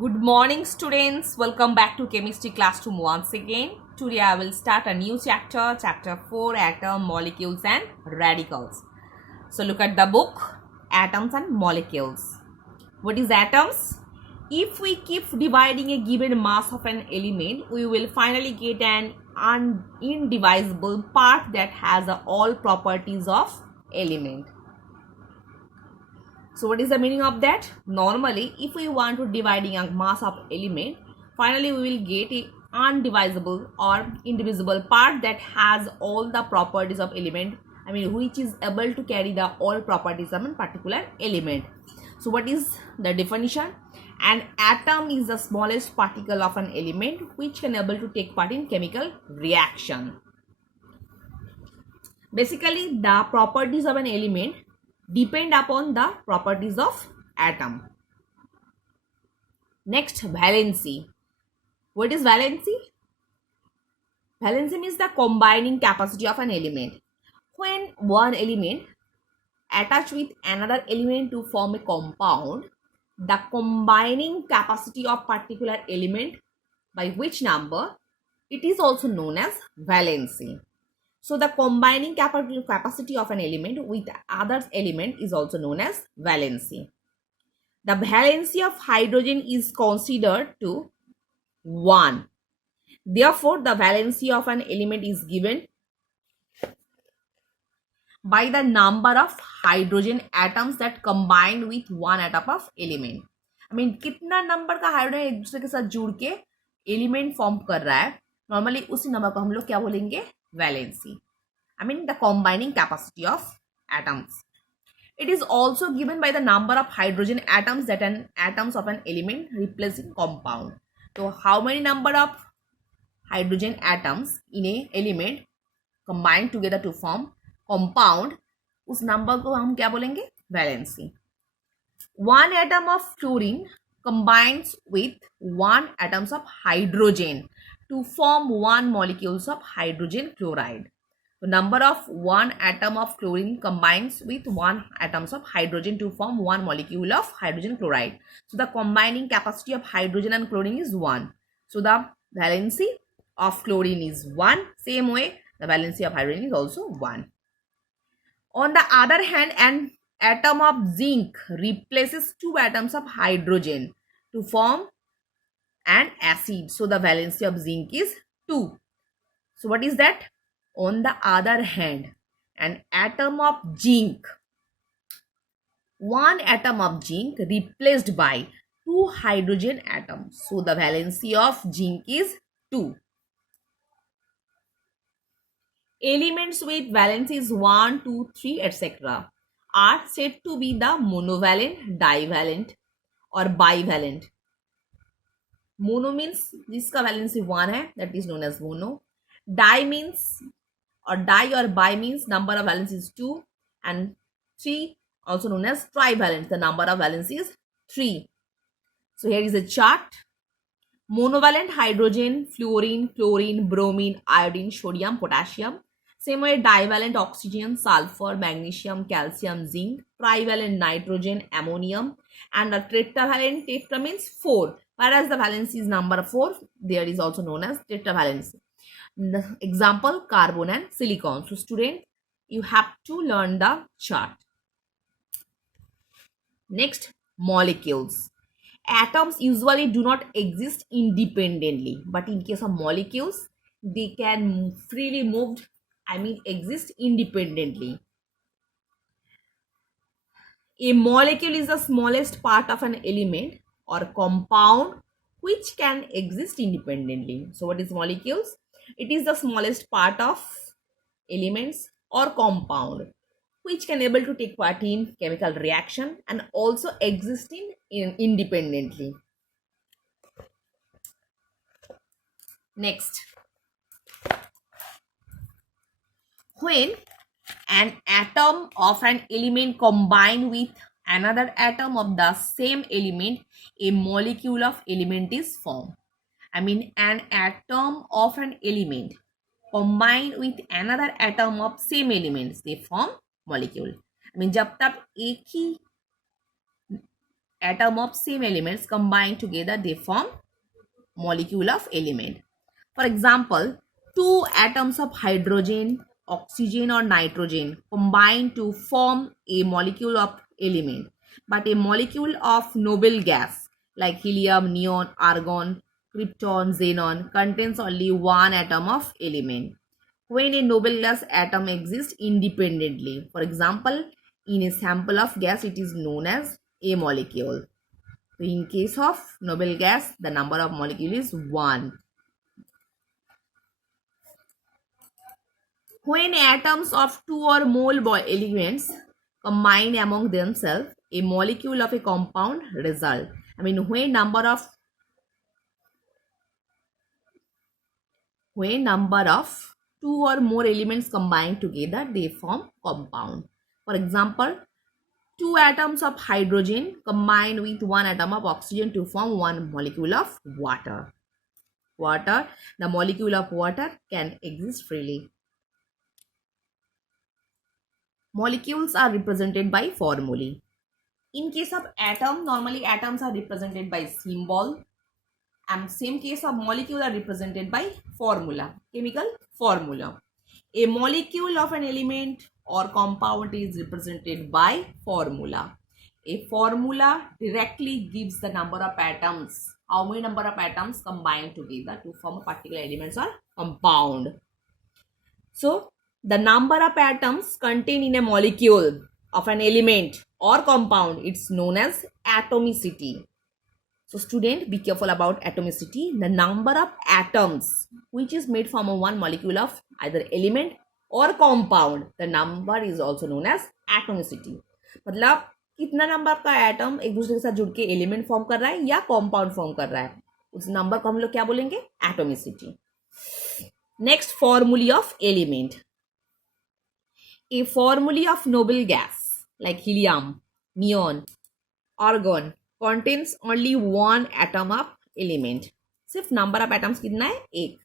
Good morning, students. Welcome back to chemistry classroom once again. Today I will start a new chapter, chapter 4, atom, molecules and radicals. So look at the book, atoms and molecules. What is atoms? If we keep dividing a given mass of an element, we will finally get an indivisible part that has all properties of element. So what is the meaning of that? Normally, if we want to dividing a mass of element, finally we will get a undivisible or indivisible part that has all the properties of element. Which is able to carry the all properties of a particular element. So what is the definition? An atom is the smallest particle of an element which can able to take part in chemical reaction. Basically, the properties of an element depend upon the properties of atom. Next, valency. What is valency? Valency means the combining capacity of an element. When one element attach with another element to form a compound, the combining capacity of particular element by which number, it is also known as valency. So the combining capacity of an element with other element is also known as valency. The valency of hydrogen is considered to 1. Therefore, the valency of an element is given by the number of hydrogen atoms that combined with one atom of element. कितना number का hydrogen एक दूसरे के साथ जुड़ के element form कर रहा है, नॉर्मली उसी नंबर को हम लोग क्या बोलेंगे? Valency. The combining capacity of atoms. It is also given by the number of hydrogen atoms that an atoms of an element replacing compound. So how many number of hydrogen atoms in a element combined together to form compound, उस number को हम क्या बोलेंगे? Valency. One atom of fluorine combines with one atoms of hydrogen to form one molecules of hydrogen chloride. The number of one atom of chlorine combines with one atoms of hydrogen to form one molecule of hydrogen chloride. So the combining capacity of hydrogen and chlorine is 1. So the valency of chlorine is 1. Same way, the valency of hydrogen is also 1. On the other hand, an atom of zinc replaces 2 atoms of hydrogen to form an acid. So the valency of zinc is 2. So what is that? On the other hand, an atom of zinc, one atom of zinc replaced by 2 hydrogen atoms. So the valency of zinc is 2. Elements with valencies 1, 2, 3, etc. are said to be the monovalent, divalent or bivalent. Mono means जिसका valency 1 है, that is known as mono. Di means or di or bi means number of valence is 2, and 3 also known as trivalent. The number of valence is 3. So here is a chart. Monovalent hydrogen, fluorine, chlorine, bromine, iodine, sodium, potassium. Same way divalent oxygen, sulfur, magnesium, calcium, zinc. Trivalent nitrogen, ammonium. And the tetravalent, tetra means 4. Whereas the valence is number 4, there is also known as tetravalence. Example, carbon and silicon. So student, you have to learn the chart. Next, molecules. Atoms usually do not exist independently, but in case of molecules, they can freely move, exist independently. A molecule is the smallest part of an element or compound which can exist independently. So what is molecules? It is the smallest part of elements or compound which can able to take part in chemical reaction and also existing independently. Next, when an atom of an element combine with another atom of the same element, a molecule of element is formed. An atom of an element combined with another atom of same elements, they form molecule. जब तक एक ही atom of same elements combined together, they form molecule of element. For example, two atoms of hydrogen, oxygen or nitrogen combine to form a molecule of element. But a molecule of noble gas like helium, neon, argon, krypton, xenon contains only one atom of element. When a noble gas atom exists independently, for example, in a sample of gas, it is known as a molecule. So in case of noble gas, the number of molecule is 1. When atoms of two or more elements combine among themselves, a molecule of a compound result. When number of two or more elements combine together, they form compound. For example, two atoms of hydrogen combine with one atom of oxygen to form one molecule of water. The molecule of water can exist freely. Molecules are represented by formulae. In case of atom, normally atoms are represented by symbol, and same case of molecule are represented by formula, chemical formula. A molecule of an element or compound is represented by formula. A formula directly gives the number of atoms, how many number of atoms combined together to form a particular element or compound. So the number of atoms contained in a molecule of an element or compound, it's known as atomicity. So student, be careful about atomicity. The number of atoms which is made from one molecule of either element और compound, the number is also known as atomicity. मतलब कितना number का atom एक दूसरे के साथ जुड़ के एलिमेंट फॉर्म कर रहा है या कॉम्पाउंड फॉर्म कर रहा है, उस नंबर को हम लोग क्या बोलेंगे? एटोमिसिटी. नेक्स्ट, फॉर्मूले of element. A formulae of noble gas like helium, neon, argon contains only one atom of element. सिर्फ number of atoms कितना है? एक.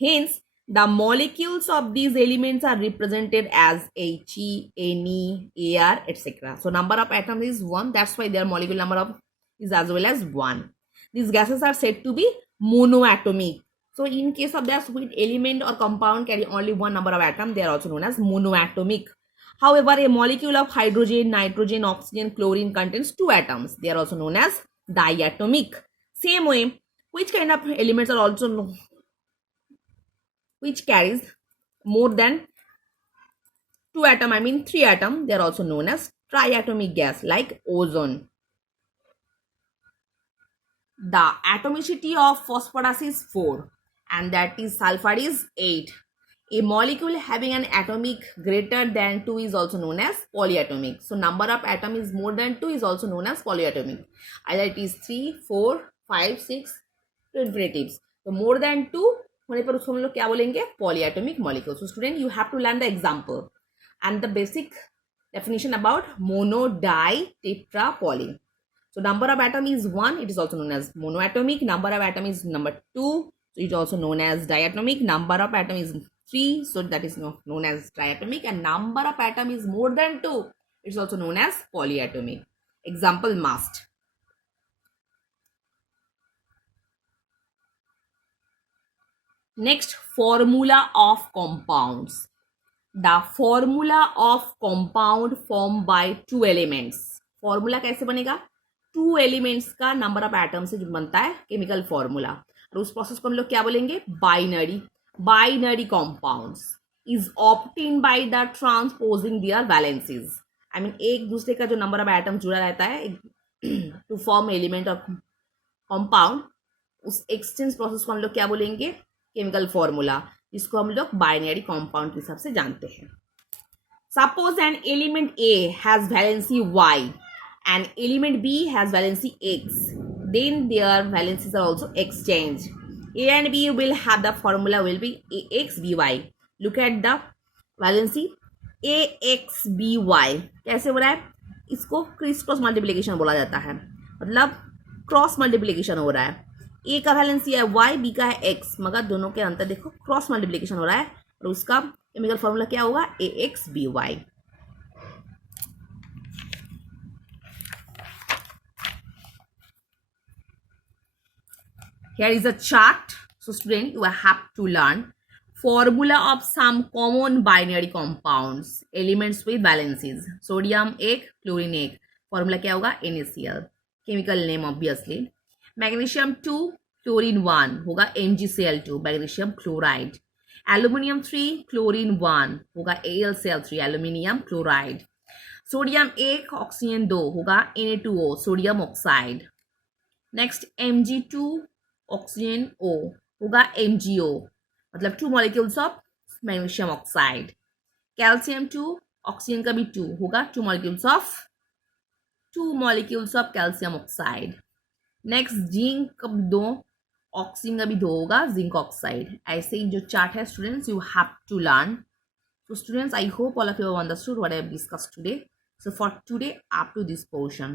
Hence, the molecules of these elements are represented as He, Ne, Ar, etc. So number of atoms is 1. That's why their molecular number of is as well as 1. These gases are said to be monoatomic. So in case of that, which element or compound carry only one number of atoms, they are also known as monoatomic. However, a molecule of hydrogen, nitrogen, oxygen, chlorine contains two atoms. They are also known as diatomic. Same way, which kind of elements are also known, which carries more than two atoms, 3 atoms, they are also known as triatomic gas like ozone. The atomicity of phosphorus is 4 and that is sulfur is 8. A molecule having an atomic greater than 2 is also known as polyatomic. So number of atoms is more than 2 is also known as polyatomic. Either it is 3, 4, 5, 6 to infinitives. So more than 2 होने पर उसको हम लोग क्या बोलेंगे? Polyatomic molecule. So student, you have to learn the example and the basic definition about mono, di, tetra, poly. So number of atom is 1, it is also known as monoatomic. Number of atom is number 2, so it is also known as diatomic. Number of atom is 3, so that is known as triatomic. And number of atom is more than 2, it is also known as polyatomic. Example, must. Next, formula of compounds. The formula of compound formed by two elements. Formula कैसे बनेगा? 2 elements का number of atoms से जो बनता है chemical formula. और उस process को हम लोग क्या बोलेंगे? Binary compounds is obtained by the transposing their valencies. एक दूसरे का जो number of atoms जुड़ा रहता है to form element of compound, उस exchange process को हम लोग क्या बोलेंगे? Chemical formula, जिसको हम लोग binary compound के हिसाब से जानते हैं. Suppose an element A has valency Y and element B has valency X. Then their valencies are also exchanged. A and B will have the formula will be AX BY. Look at the valency AX BY. कैसे हो रहा है? इसको criss cross multiplication बोला जाता है. मतलब cross multiplication हो रहा है. ए का वैलेंसी है y, बी का है x, मगर दोनों के अंतर देखो क्रॉस मल्टीप्लिकेशन हो रहा है और उसका केमिकल फॉर्मूला क्या होगा? AX BY. Here is a chart. So student, you have to learn formula of some common binary compounds, elements with valencies. Sodium 1, chlorine 1. Formula क्या होगा? NaCl. Chemical name obviously. Magnesium 2, chlorine 1 होगा MgCl2, magnesium chloride. Aluminium 3, chlorine 1 होगा AlCl3, aluminium chloride. Sodium 1, oxygen 2 होगा Na2O, sodium oxide. Next Mg2, oxygen O होगा MgO, मतलब 2 molecules of magnesium oxide. Calcium 2, oxygen का भी 2 होगा 2 molecules of calcium oxide. Next zinc का भी 2, ऑक्सीजन का भी 2 होगा जिंक ऑक्साइड. ऐसे ही जो चार्ट है students, you have to learn. So students, I hope all of you have understood what I have discussed today. So for today, up to this portion.